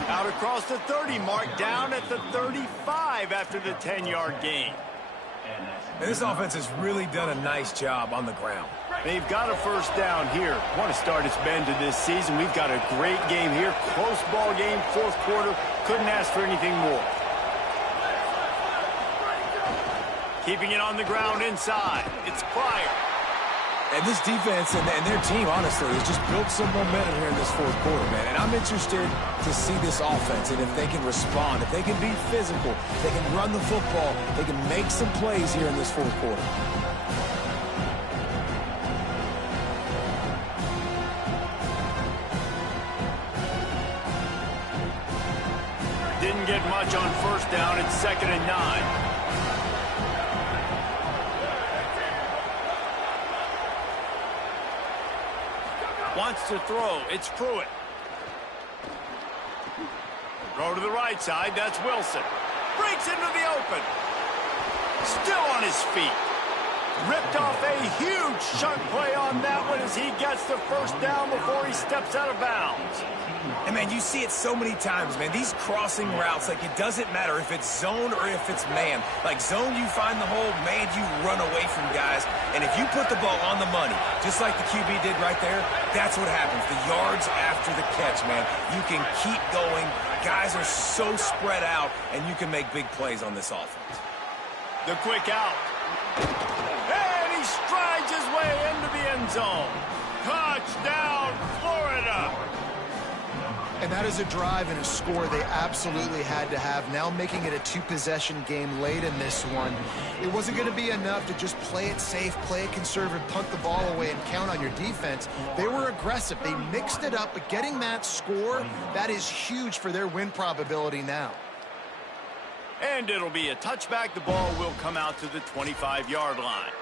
Out across the 30 mark, down at the 35 after the 10-yard gain. And this offense has really done a nice job on the ground. They've got a first down here. Want to start its bend to this season. We've got a great game here. Close ball game, fourth quarter. Couldn't ask for anything more. Keeping it on the ground inside. It's Pryor. And this defense and their team, honestly, has just built some momentum here in this fourth quarter, man. And I'm interested to see this offense and if they can respond, if they can be physical, if they can run the football, they can make some plays here in this fourth quarter. Didn't get much on first down. It's 2nd and 9. Wants to throw. It's Pruitt. Throw to the right side. That's Wilson. Breaks into the open. Still on his feet. Ripped off a huge chunk play on that one as he gets the first down before he steps out of bounds. And, man, you see it so many times, man. These crossing routes, like, it doesn't matter if it's zone or if it's man. Like, zone, you find the hole. Man, you run away from guys. And if you put the ball on the money, just like the QB did right there, that's what happens. The yards after the catch, man. You can keep going. Guys are so spread out, and you can make big plays on this offense. The quick out. And he strides his way into the end zone. Touchdown, Florida. And that is a drive and a score they absolutely had to have. Now making it a two-possession game late in this one. It wasn't going to be enough to just play it safe, play it conservative, punt the ball away, and count on your defense. They were aggressive. They mixed it up, but getting that score, that is huge for their win probability now. And it'll be a touchback. The ball will come out to the 25-yard line.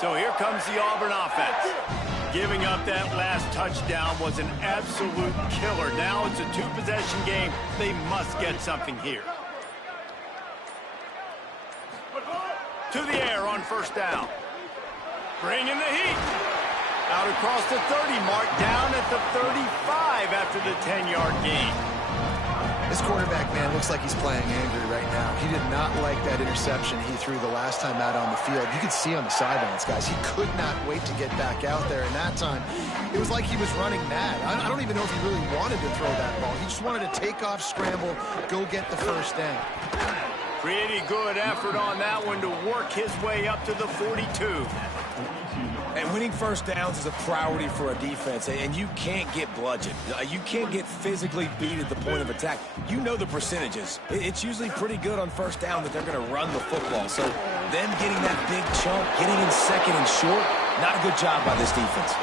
So here comes the Auburn offense. Giving up that last touchdown was an absolute killer. Now it's a two-possession game. They must get something here. To the air on first down. Bringing the heat. Out across the 30 mark, down at the 35 after the 10-yard gain. This quarterback, man, looks like he's playing angry right now. He did not like that interception he threw the last time out on the field. You could see on the sidelines, guys. He could not wait to get back out there. And that time, it was like he was running mad. I don't even know if he really wanted to throw that ball. He just wanted to take off, scramble, go get the first down. Pretty good effort on that one to work his way up to the 42. And winning first downs is a priority for a defense, and you can't get bludgeoned. You can't get physically beat at the point of attack. You know the percentages. It's usually pretty good on first down that they're going to run the football. So them getting that big chunk, getting in second and short, not a good job by this defense.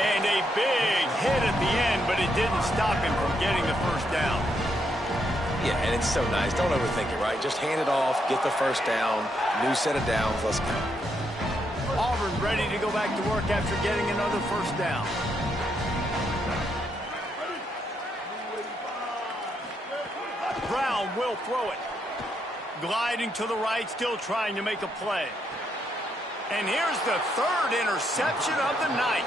And a big hit at the end, but it didn't stop him from getting the first down. Yeah, and it's so nice. Don't overthink it, right? Just hand it off, get the first down, new set of downs, let's go. Auburn ready to go back to work after getting another first down. Brown will throw it. Gliding to the right, still trying to make a play. And here's the third interception of the night.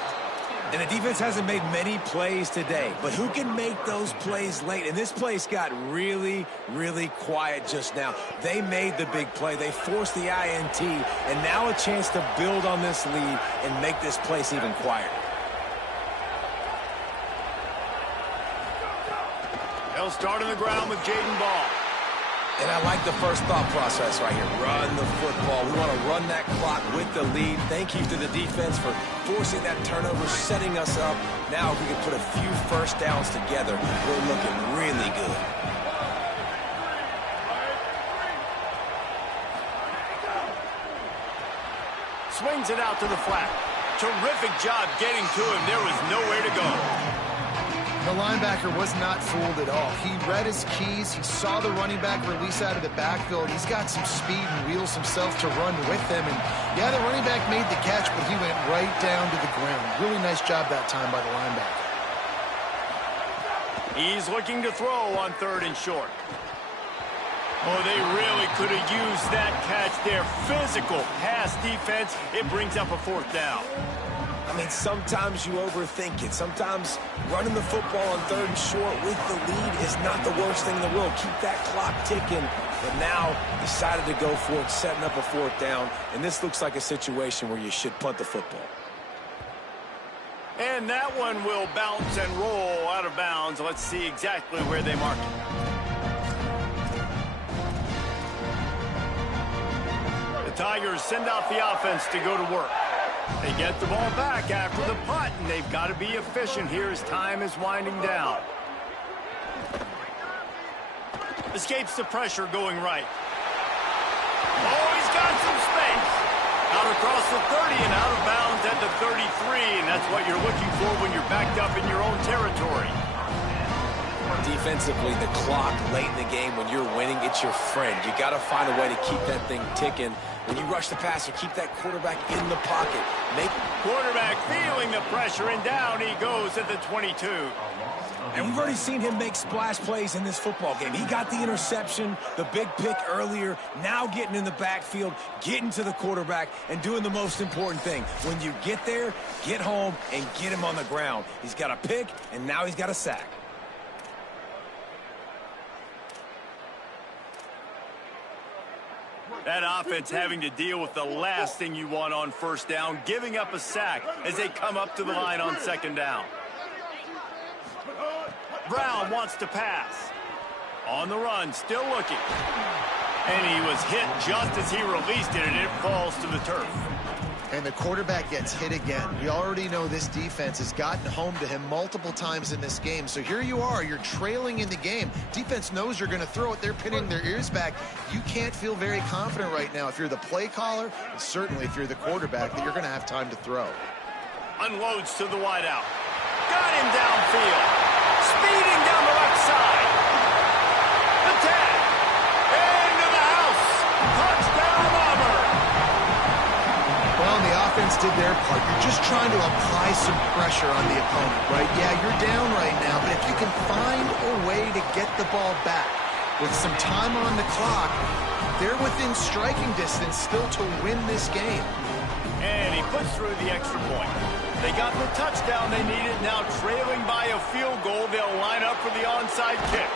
And the defense hasn't made many plays today, but who can make those plays late? And this place got really, really quiet just now. They made the big play. They forced the INT, and now a chance to build on this lead and make this place even quieter. They'll start on the ground with Jaden Ball. And I like the first thought process right here. Run the football. We want to run that clock with the lead. Thank you to the defense for forcing that turnover, setting us up. Now if we can put a few first downs together, we're looking really good. Swings it out to the flat. Terrific job getting to him. There was nowhere to go. The linebacker was not fooled at all. He read his keys. He saw the running back release out of the backfield. He's got some speed and wheels himself to run with them. And, yeah, the running back made the catch, but he went right down to the ground. Really nice job that time by the linebacker. He's looking to throw on 3rd and short. Oh, they really could have used that catch there. Physical pass defense. It brings up a 4th down. I mean, sometimes you overthink it. Sometimes running the football on 3rd and short with the lead is not the worst thing in the world. Keep that clock ticking. But now decided to go for it, setting up a 4th down. And this looks like a situation where you should punt the football. And that one will bounce and roll out of bounds. Let's see exactly where they mark it. The Tigers send out the offense to go to work. They get the ball back after the punt, and they've got to be efficient here as time is winding down. Escapes the pressure going right. Oh, he's got some space. Out across the 30 and out of bounds at the 33, and that's what you're looking for when you're backed up in your own territory. Defensively, the clock late in the game, when you're winning, it's your friend. You got to find a way to keep that thing ticking. When you rush the passer, keep that quarterback in the pocket. Quarterback feeling the pressure, and down he goes at the 22. And we've already seen him make splash plays in this football game. He got the interception, the big pick earlier, now getting in the backfield, getting to the quarterback, and doing the most important thing. When you get there, get home, and get him on the ground. He's got a pick, and now he's got a sack. That offense having to deal with the last thing you want on 1st down, giving up a sack as they come up to the line on 2nd down. Brown wants to pass. On the run, still looking. And he was hit just as he released it, and it falls to the turf. And the quarterback gets hit again. We already know this defense has gotten home to him multiple times in this game. So here you are, you're trailing in the game. Defense knows you're going to throw it. They're pinning their ears back. You can't feel very confident right now if you're the play caller, and certainly if you're the quarterback, that you're going to have time to throw. Unloads to the wideout. Got him downfield. Speeding down the left side. The tag. Into the house. Touchdown, Auburn. Well, the offense did their part. You're just trying to apply some pressure on the opponent, right? Yeah, you're down right now, but if you can find a way to get the ball back with some time on the clock, they're within striking distance still to win this game. And he puts through the extra point. They got the touchdown they needed. Now trailing by a field goal, they'll line up for the onside kick.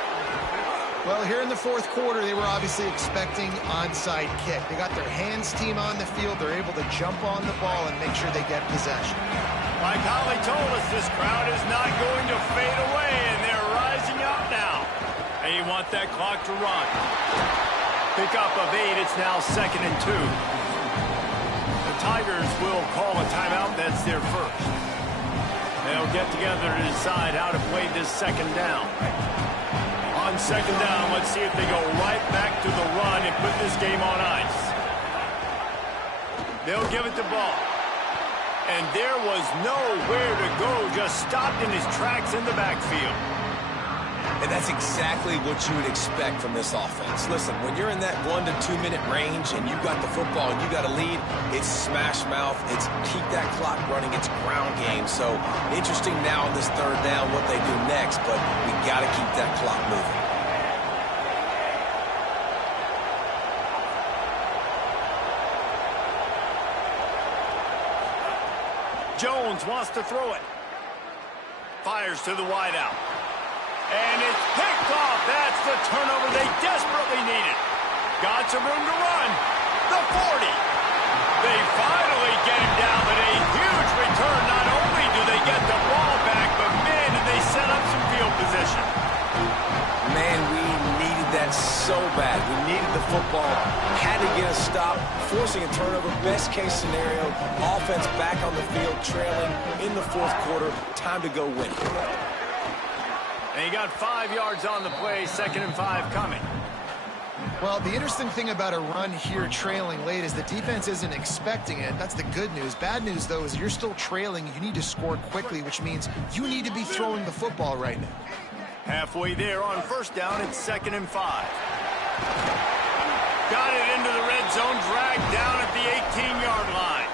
Well, here in the 4th quarter, they were obviously expecting onside kick. They got their hands team on the field. They're able to jump on the ball and make sure they get possession. Like Holly told us, this crowd is not going to fade away, and they're rising up now. They want that clock to run. Pick up of 8. It's now 2nd and 2. The Tigers will call a timeout. That's their first. They'll get together to decide how to play this 2nd down. On 2nd down, let's see if they go right back to the run and put this game on ice. They'll give it to Ball. And there was nowhere to go, just stopped in his tracks in the backfield. And that's exactly what you would expect from this offense. Listen, when you're in that 1 to 2 minute range and you got the football and you got a lead, it's smash mouth, it's keep that clock running, it's ground game. So interesting now on this third down what they do next, but we got to keep that clock moving. Jones wants to throw it. Fires to the wideout. And it's picked off. That's the turnover they desperately needed. Got some room to run. The 40. They finally get him down, but a huge return. Not only do they get the ball back, but man, did they set up some field position. Man, we needed that so bad. We needed the football. Had to get a stop, forcing a turnover. Best case scenario, offense back on the field, trailing in the fourth quarter. Time to go win. And he got 5 yards on the play, 2nd and 5 coming. Well, the interesting thing about a run here trailing late is the defense isn't expecting it. That's the good news. Bad news, though, is you're still trailing. You need to score quickly, which means you need to be throwing the football right now. Halfway there on first down, it's 2nd and 5. Got it into the red zone, dragged down at the 18-yard line.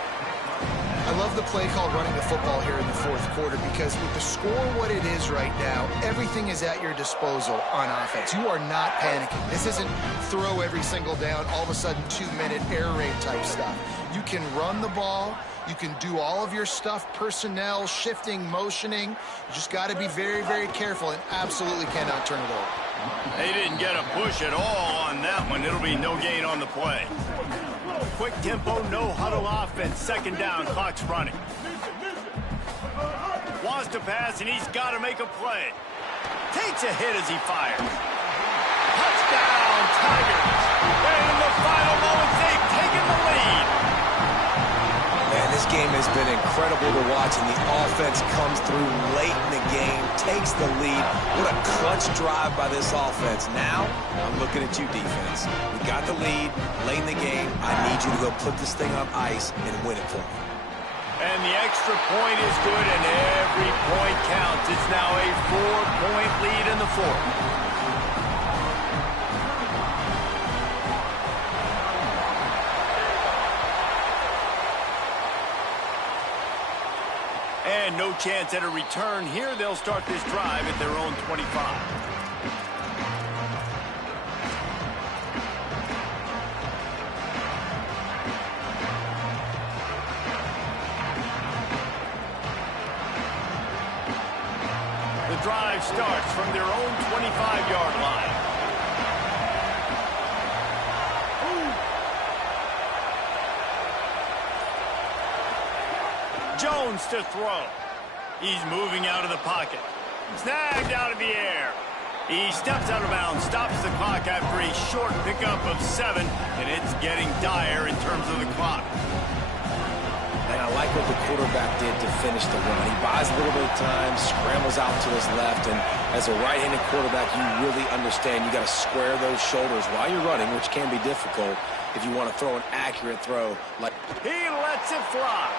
I love the play called running the football here in the fourth quarter because with the score what it is right now, everything is at your disposal on offense. You are not panicking. This isn't throw every single down, all of a sudden 2-minute air raid type stuff. You can run the ball. You can do all of your stuff, personnel, shifting, motioning. You just got to be very, very careful and absolutely cannot turn it over. They didn't get a push at all on that one. It'll be no gain on the play. Quick tempo, no huddle offense. 2nd down, clock's running. Wants to pass, and he's got to make a play. Takes a hit as he fires. Touchdown, Tigers. And in the final moments, they've taken the lead. Man, this game has been incredible to watch, and the offense comes through late in the game, takes the lead. What a clutch drive by this offense. Now, I'm looking at you, defense. We got the lead late in the game. I need you to go put this thing on ice and win it for me. And the extra point is good, and every point counts. It's now a 4-point lead in the fourth. And no chance at a return here. They'll start this drive at their own 25. The drive starts from their own 25-yard line. Jones to throw. He's moving out of the pocket. Snagged out of the air. He steps out of bounds, stops the clock after a short pickup of 7, and it's getting dire in terms of the clock. And I like what the quarterback did to finish the run. He buys a little bit of time, scrambles out to his left, and as a right-handed quarterback, you really understand you got to square those shoulders while you're running, which can be difficult if you want to throw an accurate throw. He lets it fly.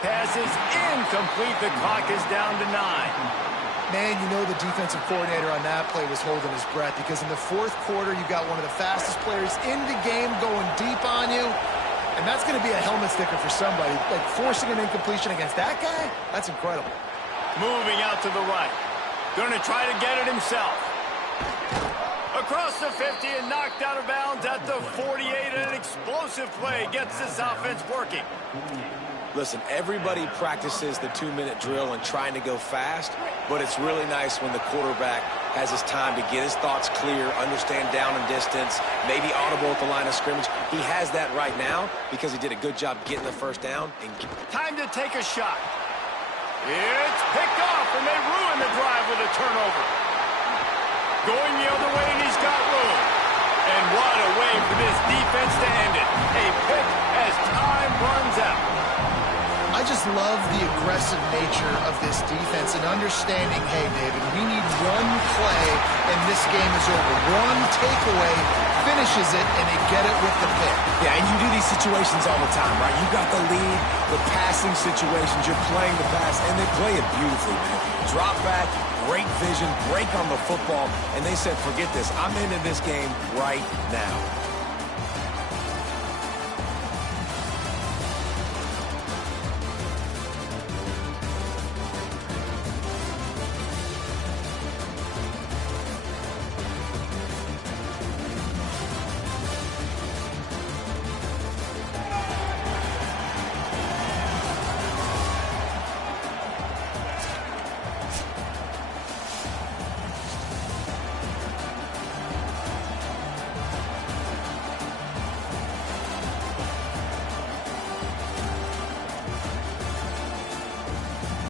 Pass is incomplete. The clock is down to 9. Man, you know the defensive coordinator on that play was holding his breath because in the fourth quarter, you got one of the fastest players in the game going deep on you. And that's going to be a helmet sticker for somebody. Like forcing an incompletion against that guy, that's incredible. Moving out to the right. Going to try to get it himself. Across the 50 and knocked out of bounds at the 48. And an explosive play gets this offense working. Listen, everybody practices the 2-minute drill and trying to go fast, but it's really nice when the quarterback has his time to get his thoughts clear, understand down and distance, maybe audible at the line of scrimmage. He has that right now because he did a good job getting the first down. Time to take a shot. It's picked off, and they ruin the drive with a turnover. Going the other way, and he's got room. And what a way for this defense to end it. A pick as time runs out. I just love the aggressive nature of this defense and understanding, hey, David, we need one play and this game is over. One takeaway finishes it, and they get it with the pick. Yeah, and you do these situations all the time, right? You got the lead, the passing situations, you're playing the pass, and they play it beautifully, man. Drop back, great vision, break on the football, and they said, forget this, I'm into this game right now.